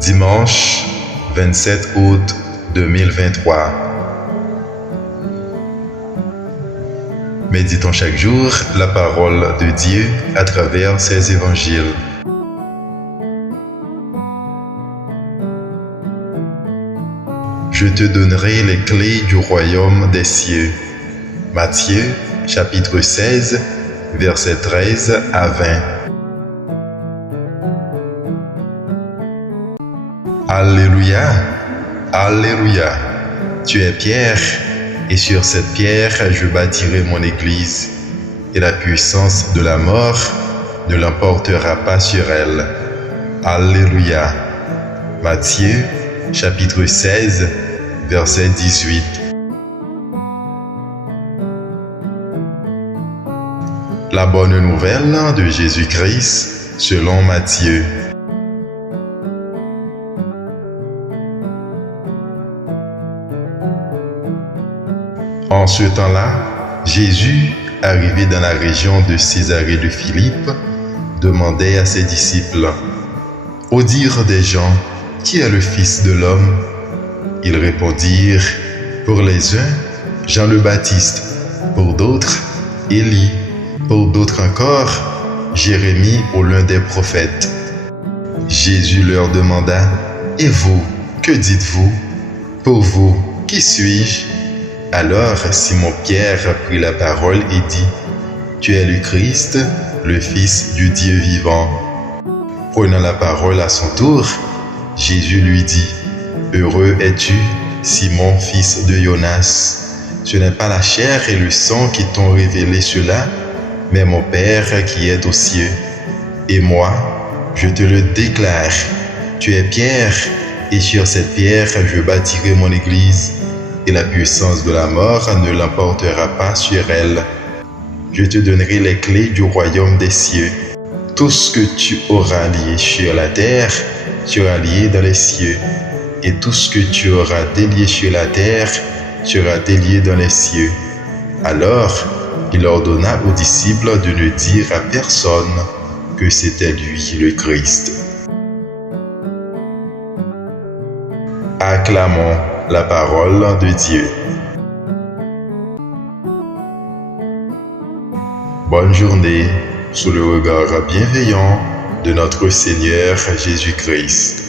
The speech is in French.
Dimanche 27 août 2023. Méditons chaque jour la parole de Dieu à travers ses évangiles. Je te donnerai les clés du royaume des cieux. Matthieu, chapitre 16, versets 13 à 20. Alléluia, Alléluia. Tu es Pierre, et sur cette pierre je bâtirai mon église, et la puissance de la mort ne l'emportera pas sur elle. Alléluia. Matthieu, chapitre 16, verset 18. La bonne nouvelle de Jésus-Christ selon Matthieu. En ce temps-là, Jésus, arrivé dans la région de Césarée de Philippe, demandait à ses disciples: « Au dire des gens, qui est le Fils de l'homme ?» Ils répondirent: « Pour les uns, Jean le Baptiste, pour d'autres, Élie, pour d'autres encore, Jérémie ou l'un des prophètes. » Jésus leur demanda: « Et vous, que dites-vous? Pour vous, qui suis-je » Alors Simon-Pierre prit la parole et dit: « Tu es le Christ, le Fils du Dieu vivant. » Prenant la parole à son tour, Jésus lui dit: « Heureux es-tu, Simon, fils de Jonas. Ce n'est pas la chair et le sang qui t'ont révélé cela, mais mon Père qui est aux cieux. Et moi, je te le déclare, tu es Pierre, et sur cette pierre je bâtirai mon église, et la puissance de la mort ne l'emportera pas sur elle. Je te donnerai les clés du royaume des cieux. Tout ce que tu auras lié sur la terre sera lié dans les cieux, et tout ce que tu auras délié sur la terre sera délié dans les cieux. » Alors, il ordonna aux disciples de ne dire à personne que c'était lui le Christ. Acclamons la parole de Dieu. Bonne journée sous le regard bienveillant de notre Seigneur Jésus-Christ.